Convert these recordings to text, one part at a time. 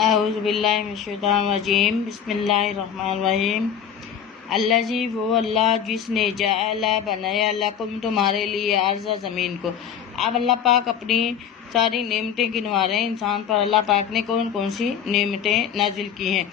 اعوذ باللہ من الشیطان الرجیم بسم اللہ الرحمن الرحیم۔ الذی وہ اللہ جس نے جعل بنایا لکم تمہارے لیے ارض زمین کو۔ اب اللہ پاک اپنی ساری نعمتیں گنوا رہے ہیں انسان پر۔ اللہ پاک نے کون کون سی نعمتیں نازل کی ہیں۔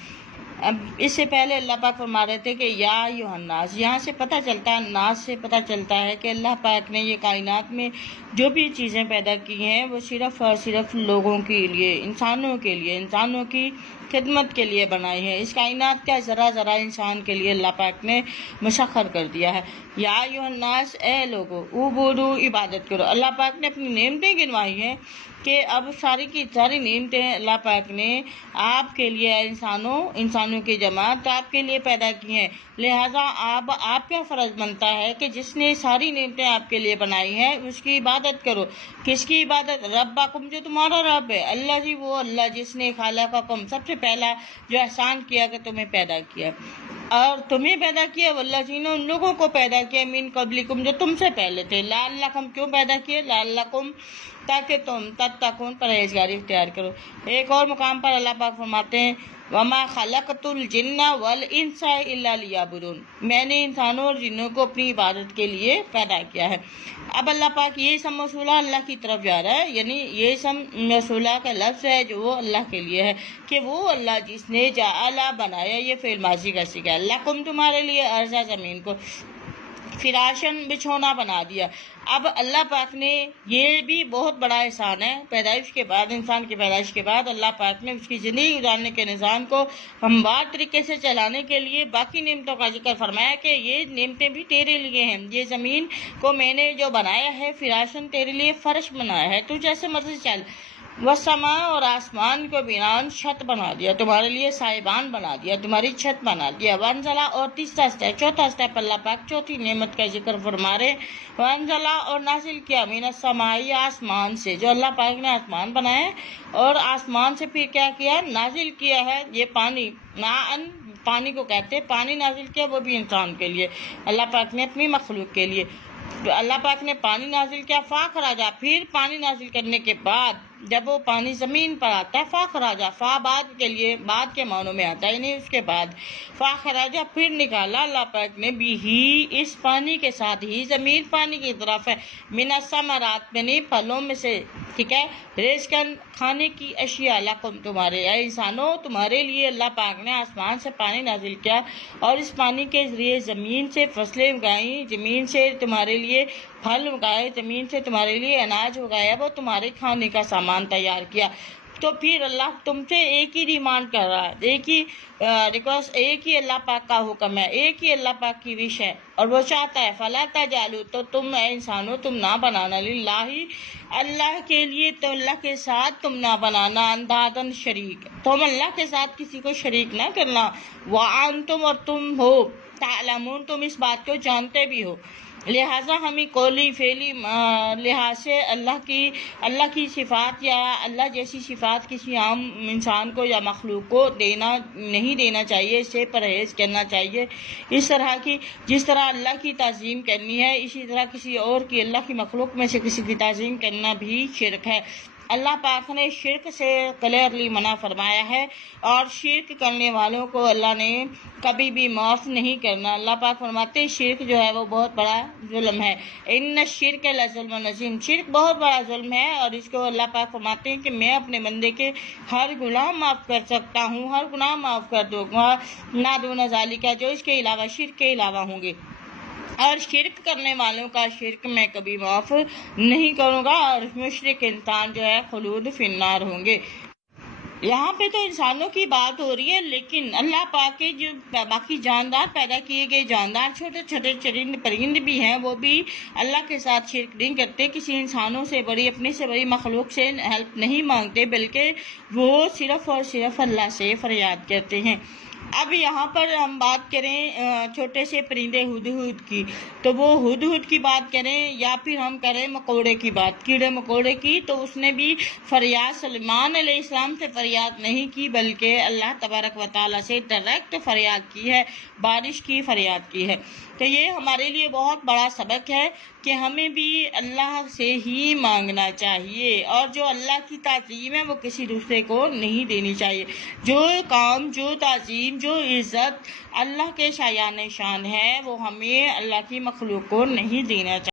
اب اس سے پہلے اللہ پاک فرما رہے تھے کہ یا ایھا الناس، یہاں سے پتہ چلتا ہے، ناس سے پتہ چلتا ہے کہ اللہ پاک نے یہ کائنات میں جو بھی چیزیں پیدا کی ہیں وہ صرف اور صرف لوگوں کے لیے، انسانوں کے لیے، انسانوں کی خدمت کے لیے بنائی ہے۔ اس کائنات کا ذرا ذرا انسان کے لیے اللہ پاک نے مسخر کر دیا ہے۔ یا ایھا الناس، اے لوگوں، اعبدوا، عبادت کرو۔ اللہ پاک نے اپنی نعمتیں گنوائی ہیں کہ اب ساری کی ساری نعمتیں اللہ پاک نے آپ کے لیے، انسانوں کی جماعت آپ کے لیے پیدا کی ہیں، لہٰذا آپ کا فرض بنتا ہے کہ جس نے ساری نعمتیں آپ کے لیے بنائی ہیں اس کی عبادت کرو۔ کس کی عبادت؟ ربکم، جو تمہارا رب ہے، اللہ وہ اللہ جس نے خلقکم، سب سے پہلا جو احسان کیا کہ تمہیں پیدا کیا، اور تمہیں پیدا کیا، والذین، ان لوگوں کو پیدا کیا، من قبلکم، جو تم سے پہلے تھے، لعلکم، کیوں پیدا کیے؟ لعلکم، تاکہ تم تتقون، پرہیزگاری اختیار کرو۔ ایک اور مقام پر اللہ پاک فرماتے ہیں وما خلقت الجن والانس الا لیعبدون، میں نے انسانوں اور جنوں کو اپنی عبادت کے لیے پیدا کیا ہے۔ اب اللہ پاک یہ اسم موصولہ اللہ کی طرف جا رہا ہے، یعنی یہ اسم موصولہ کا لفظ ہے جو وہ اللہ کے لیے ہے کہ وہ اللہ جس نے جعل بنایا، یہ فعل ماضی کا صیغہ ہے، لکم تمہارے لیے ارض زمین کو، فراشن بچھونا بنا دیا۔ اب اللہ پاک نے یہ بھی بہت بڑا احسان ہے، پیدائش کے بعد، انسان کی پیدائش کے بعد اللہ پاک نے اس کی زندگی گزارنے کے نظام کو ہموار طریقے سے چلانے کے لیے باقی نعمتوں کا ذکر فرمایا کہ یہ نعمتیں بھی تیرے لیے ہیں۔ یہ زمین کو میں نے جو بنایا ہے، فراشن، تیرے لیے فرش بنایا ہے، تو جیسے مرضی چل۔ والسماء، اور آسمان کو بنان، چھت بنا دیا، تمہارے لیے سائبان بنا دیا، تمہاری چھت بنا دیا۔ وانزلہ، اور تیسرا اسٹیپ، چوتھا اسٹیپ اللہ پاک چوتھی نعمت کا ذکر فرما رہے۔ وانزلہ، اور نازل کیا، من السماء، آسمان سے، جو اللہ پاک نے آسمان بنایا ہے اور آسمان سے پھر کیا کیا، نازل کیا ہے یہ پانی، پانی کو کہتے ہیں، پانی نازل کیا، وہ بھی انسان کے لیے، اللہ پاک نے اپنی مخلوق کے لیے۔ اللہ پاک نے پانی نازل کیا، فاخرجا، پھر پانی نازل کرنے کے بعد جب وہ پانی زمین پر آتا ہے، فاخرجا، فا بعد کے لیے، بعد کے معنوں میں آتا ہے، یعنی اس کے بعد، فاخرجا، پھر نکالا اللہ پاک نے بھی ہی، اس پانی کے ساتھ ہی، زمین پانی کی طرف ہے، من الثمرات، یعنی پھلوں میں سے، ٹھیک ہے، رزقاً، کھانے کی اشیاء، لکم، تمہارے، اے انسانوں، تمہارے لیے اللہ پاک نے آسمان سے پانی نازل کیا اور اس پانی کے ذریعے زمین سے فصلیں اگائیں، زمین سے تمہارے لیے پھل اگائے، زمین سے تمہارے لیے اناج اگایا، وہ تمہارے کھانے کا سامان تیار کیا۔ تو پھر اللہ تم سے ایک ہی ڈیمانڈ کر رہا ہے، ایک ہی ریکویسٹ، ایک ہی اللہ پاک کا حکم ہے، ایک ہی اللہ پاک کی وش ہے، اور وہ چاہتا ہے فلا تجعلوا، تو تم اے انسانوں تم نہ بنانا، للہ، اللہ کے لیے، تو اللہ کے ساتھ تم نہ بنانا، اندادن، شریک، تم اللہ کے ساتھ کسی کو شریک نہ کرنا، وانتم، اور تم ہو، تعلمون، تم اس بات کو جانتے بھی ہو۔ لہٰذا ہمیں قولی فعلی لحاظ سے اللہ کی صفات یا اللہ جیسی صفات کسی عام انسان کو یا مخلوق کو نہیں دینا چاہیے، اس سے پرہیز کرنا چاہیے۔ اس طرح کی، جس طرح اللہ کی تعظیم کرنی ہے، اسی طرح کسی اور کی، اللہ کی مخلوق میں سے کسی کی تعظیم کرنا بھی شرک ہے۔ اللہ پاک نے شرک سے کلیئرلی منع فرمایا ہے، اور شرک کرنے والوں کو اللہ نے کبھی بھی معاف نہیں کرنا۔ اللہ پاک فرماتے ہیں شرک جو ہے وہ بہت بڑا ظلم ہے، ان الشرک لظلم عظیم، شرک بہت بڑا ظلم ہے، اور اس کو اللہ پاک فرماتے ہیں کہ میں اپنے بندے کے ہر گناہ معاف کر سکتا ہوں، ہر گناہ معاف کر دوں گا، نہ دون ذالک، جو اس کے علاوہ، شرک کے علاوہ ہوں گے، اور شرک کرنے والوں کا شرک میں کبھی معاف نہیں کروں گا، اور مشرک انسان جو ہے خلود فی النار ہوں گے۔ یہاں پہ تو انسانوں کی بات ہو رہی ہے، لیکن اللہ پاک کے جو باقی جاندار پیدا کیے گئے جاندار، چھوٹے چھوٹے چرند پرند بھی ہیں، وہ بھی اللہ کے ساتھ شرک نہیں کرتے، کسی انسانوں سے بڑی، اپنے سے بڑی مخلوق سے ہیلپ نہیں مانگتے، بلکہ وہ صرف اور صرف اللہ سے فریاد کرتے ہیں۔ اب یہاں پر ہم بات کریں چھوٹے سے پرندے ہدہد کی، تو وہ ہدہد کی بات کریں یا پھر ہم کریں مکوڑے کی بات، کیڑے مکوڑے کی، تو اس نے بھی فریاد سلیمان علیہ السلام سے فریاد نہیں کی بلکہ اللہ تبارک و تعالیٰ سے ڈائریکٹ فریاد کی ہے، بارش کی فریاد کی ہے۔ تو یہ ہمارے لیے بہت بڑا سبق ہے کہ ہمیں بھی اللہ سے ہی مانگنا چاہیے، اور جو اللہ کی تعظیم ہے وہ کسی دوسرے کو نہیں دینی چاہیے۔ جو کام، جو تعظیم، جو عزت اللہ کے شایان شان ہے وہ ہمیں اللہ کی مخلوق کو نہیں دینا چاہیے۔